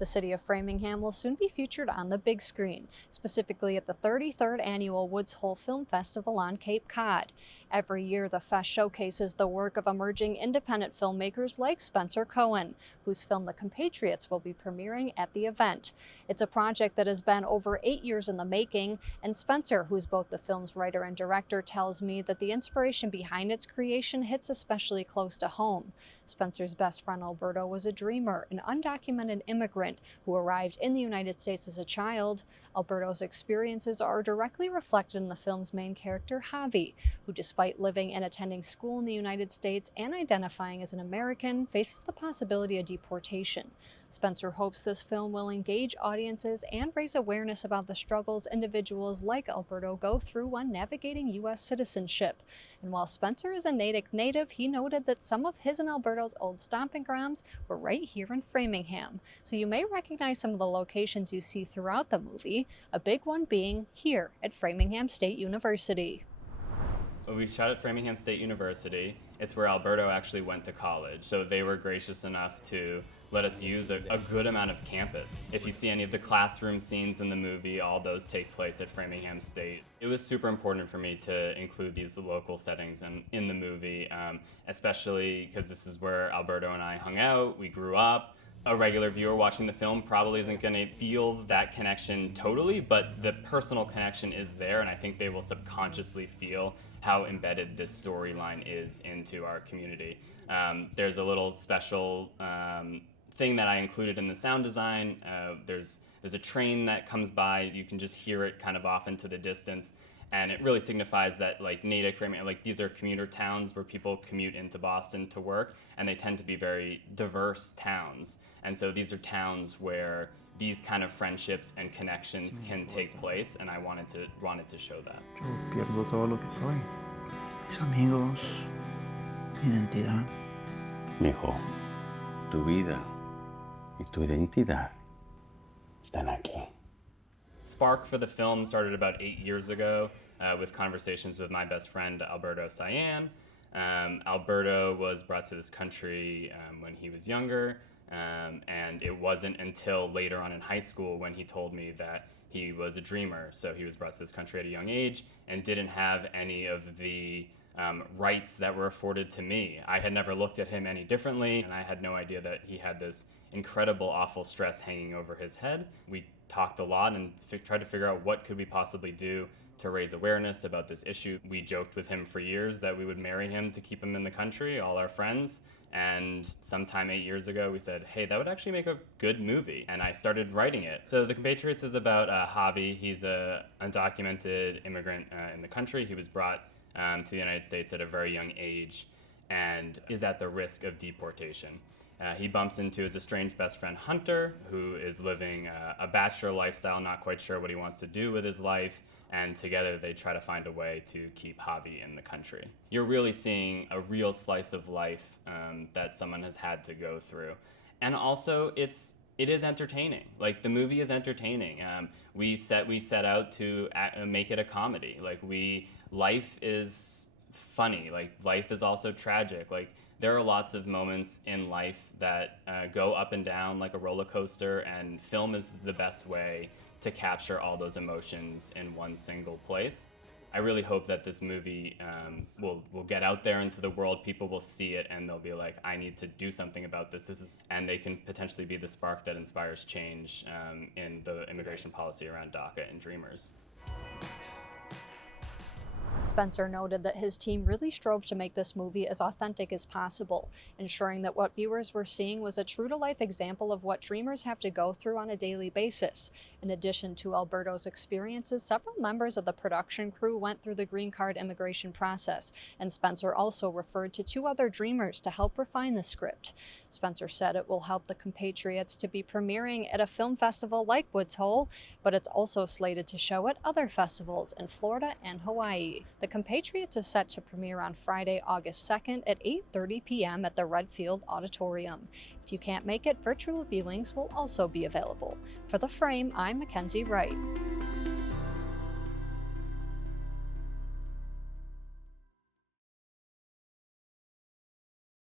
The city of Framingham will soon be featured on the big screen, specifically at the 33rd Annual Woods Hole Film Festival on Cape Cod. Every year, the fest showcases the work of emerging independent filmmakers like Spencer Cohen, whose film The Compatriots will be premiering at the event. It's a project that has been over 8 years in the making, and Spencer, who's both the film's writer and director, tells me that the inspiration behind its creation hits especially close to home. Spencer's best friend Alberto was a dreamer, an undocumented immigrant who arrived in the United States as a child. Alberto's experiences are directly reflected in the film's main character, Javi, who, despite living and attending school in the United States and identifying as an American, faces the possibility of deportation. Spencer hopes this film will engage audiences and raise awareness about the struggles individuals like Alberto go through when navigating U.S. citizenship. And while Spencer is a Natick native, he noted that some of his and Alberto's old stomping grounds were right here in Framingham. So you may recognize some of the locations you see throughout the movie, a big one being here at Framingham State University. We shot at Framingham State University. It's where Alberto actually went to college, so they were gracious enough to let us use a good amount of campus. If you see any of the classroom scenes in the movie, all those take place at Framingham State. It was super important for me to include these local settings in the movie, especially because this is where Alberto and I hung out, we grew up. A regular viewer watching the film probably isn't going to feel that connection totally, but the personal connection is there, and I think they will subconsciously feel how embedded this storyline is into our community. There's a little special thing that I included in the sound design. There's a train that comes by. You can just hear it kind of off into the distance. And it really signifies that, like, Natick, Framingham, like, these are commuter towns where people commute into Boston to work, and they tend to be very diverse towns. And so these are towns where these kind of friendships and connections can take place, and I wanted to show that. Yo pierdo todo lo que soy. Mis amigos, mi identidad. Mijo, tu vida y tu identidad están aquí. Spark for the film started about 8 years ago with conversations with my best friend, Alberto Cyan. Alberto was brought to this country when he was younger, and it wasn't until later on in high school when he told me that he was a dreamer. So he was brought to this country at a young age and didn't have any of the rights that were afforded to me. I had never looked at him any differently, and I had no idea that he had this incredible, awful stress hanging over his head. We talked a lot and tried to figure out what could we possibly do to raise awareness about this issue. We joked with him for years that we would marry him to keep him in the country, all our friends. And sometime 8 years ago, we said, hey, that would actually make a good movie. And I started writing it. So The Compatriots is about Javi. He's an undocumented immigrant in the country. He was brought to the United States at a very young age and is at the risk of deportation. He bumps into his estranged best friend, Hunter, who is living a bachelor lifestyle, not quite sure what he wants to do with his life, and together they try to find a way to keep Javi in the country. You're really seeing a real slice of life that someone has had to go through. And also, it is entertaining. Like, the movie is entertaining. We set out to make it a comedy. Like, life is funny. Like, life is also tragic. Like, there are lots of moments in life that go up and down like a roller coaster, and film is the best way to capture all those emotions in one single place. I really hope that this movie will get out there into the world. People will see it and they'll be like, I need to do something about this. And they can potentially be the spark that inspires change in the immigration policy around DACA and Dreamers. Spencer noted that his team really strove to make this movie as authentic as possible, ensuring that what viewers were seeing was a true-to-life example of what dreamers have to go through on a daily basis. In addition to Alberto's experiences, several members of the production crew went through the green card immigration process, and Spencer also referred to 2 other dreamers to help refine the script. Spencer said it will help The Compatriots to be premiering at a film festival like Woods Hole, but it's also slated to show at other festivals in Florida and Hawaii. The Compatriots is set to premiere on Friday, August 2nd at 8:30 p.m. at the Redfield Auditorium. If you can't make it, virtual viewings will also be available. For The Frame, I'm Mackenzie Wright.